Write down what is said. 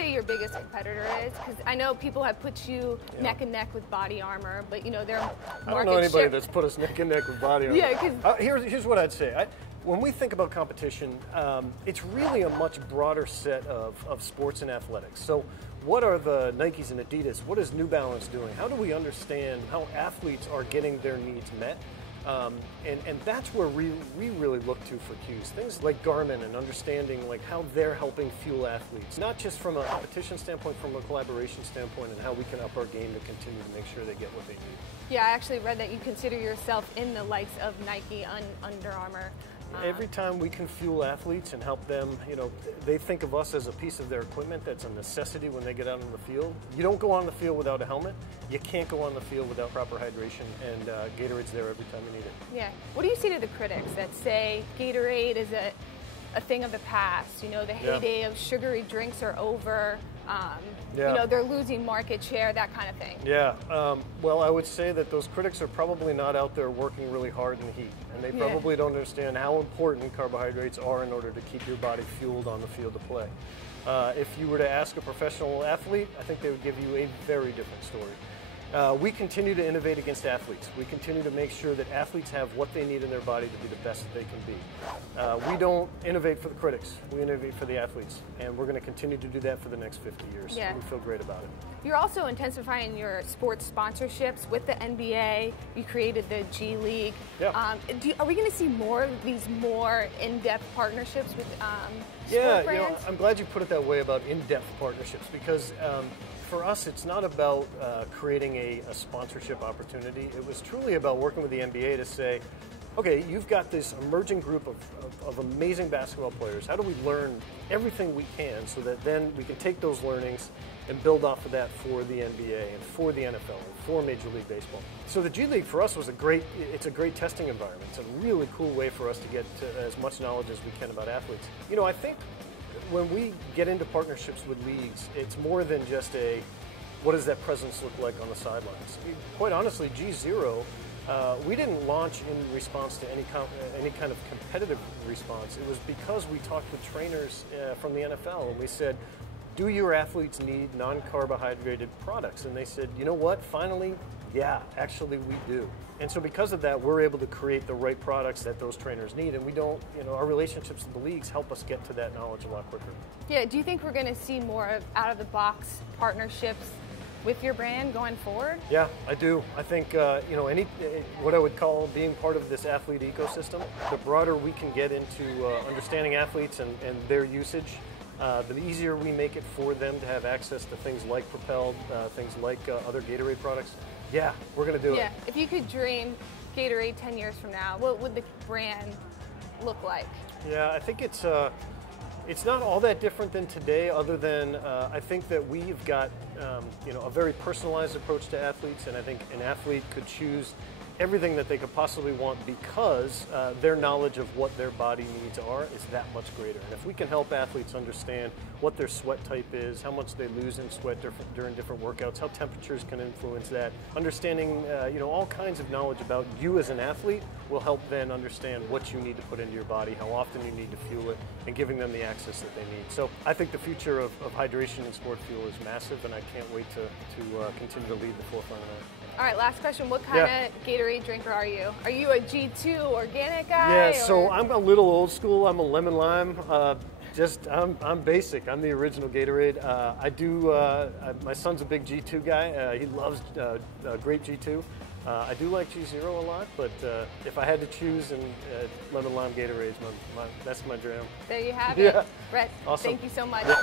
say your biggest competitor is? Because I know people have put you neck and neck with Body Armor, but you know their market I don't know anybody that's put us neck and neck with Body Armor. Yeah, here's what I'd say. When we think about competition, it's really a much broader set of sports and athletics. So what are the Nikes and Adidas? What is New Balance doing? How do we understand how athletes are getting their needs met? And that's where we really look to for cues. Things like Garmin and understanding like how they're helping fuel athletes, not just from a competition standpoint, from a collaboration standpoint, and how we can up our game to continue to make sure they get what they need. Yeah, I actually read that you consider yourself in the likes of Nike, Under Armour. Every time we can fuel athletes and help them, you know, they think of us as a piece of their equipment that's a necessity when they get out on the field. You don't go on the field without a helmet. You can't go on the field without proper hydration, and Gatorade's there every time you need it. Yeah. What do you say to the critics that say Gatorade is a thing of the past? You know, the heyday of sugary drinks are over. You know, they're losing market share, that kind of thing. Yeah. Well, I would say that those critics are probably not out there working really hard in the heat, and they probably don't understand how important carbohydrates are in order to keep your body fueled on the field of play. If you were to ask a professional athlete, I think they would give you a very different story. We continue to innovate against athletes. We continue to make sure that athletes have what they need in their body to be the best that they can be. We don't innovate for the critics. We innovate for the athletes, and we're going to continue to do that for the next 50 years. Yeah. We feel great about it. You're also intensifying your sports sponsorships with the NBA. You created the G League. Yeah. Are we going to see more of these more in-depth partnerships with sport brands? You know, I'm glad you put it that way about in-depth partnerships, because for us, it's not about creating a sponsorship opportunity. It was truly about working with the NBA to say, okay, you've got this emerging group of amazing basketball players. How do we learn everything we can so that then we can take those learnings and build off of that for the NBA and for the NFL and for Major League Baseball? So the G League for us was a great testing environment. It's a really cool way for us to get to as much knowledge as we can about athletes. You know, I think when we get into partnerships with leagues, it's more than just what does that presence look like on the sidelines. Quite honestly, G0, we didn't launch in response to any kind of competitive response. It was because we talked with trainers from the NFL, and we said, do your athletes need non-carbohydrated products? And they said, you know what, finally, yeah, actually we do. And so because of that, we're able to create the right products that those trainers need, and we don't, you know, our relationships with the leagues help us get to that knowledge a lot quicker. Yeah, do you think we're going to see more of out-of-the-box partnerships with your brand going forward? Yeah, I do. I think, you know, what I would call being part of this athlete ecosystem, the broader we can get into understanding athletes and their usage, the easier we make it for them to have access to things like Propelled, things like other Gatorade products. Yeah, we're going to do it. Yeah, if you could dream Gatorade 10 years from now, what would the brand look like? Yeah, I think it's not all that different than today, other than I think that we've got you know, a very personalized approach to athletes, and I think an athlete could choose everything that they could possibly want because their knowledge of what their body needs are is that much greater. And if we can help athletes understand what their sweat type is, how much they lose in sweat during different workouts, how temperatures can influence that, understanding you know, all kinds of knowledge about you as an athlete will help then understand what you need to put into your body, how often you need to fuel it, and giving them the access that they need. So I think the future of hydration and sport fuel is massive, and I can't wait to continue to lead the forefront of that. All right, last question. What kind of Gatorade drinker are you? Are you a G2 organic guy? Yeah, so I'm a little old school. I'm a lemon lime. I'm basic. I'm the original Gatorade. My son's a big G2 guy. He loves grape G2. I do like G0 a lot, but if I had to choose, lemon lime Gatorade, that's my jam. There you have it. Brett, Awesome. Thank you so much. Yeah.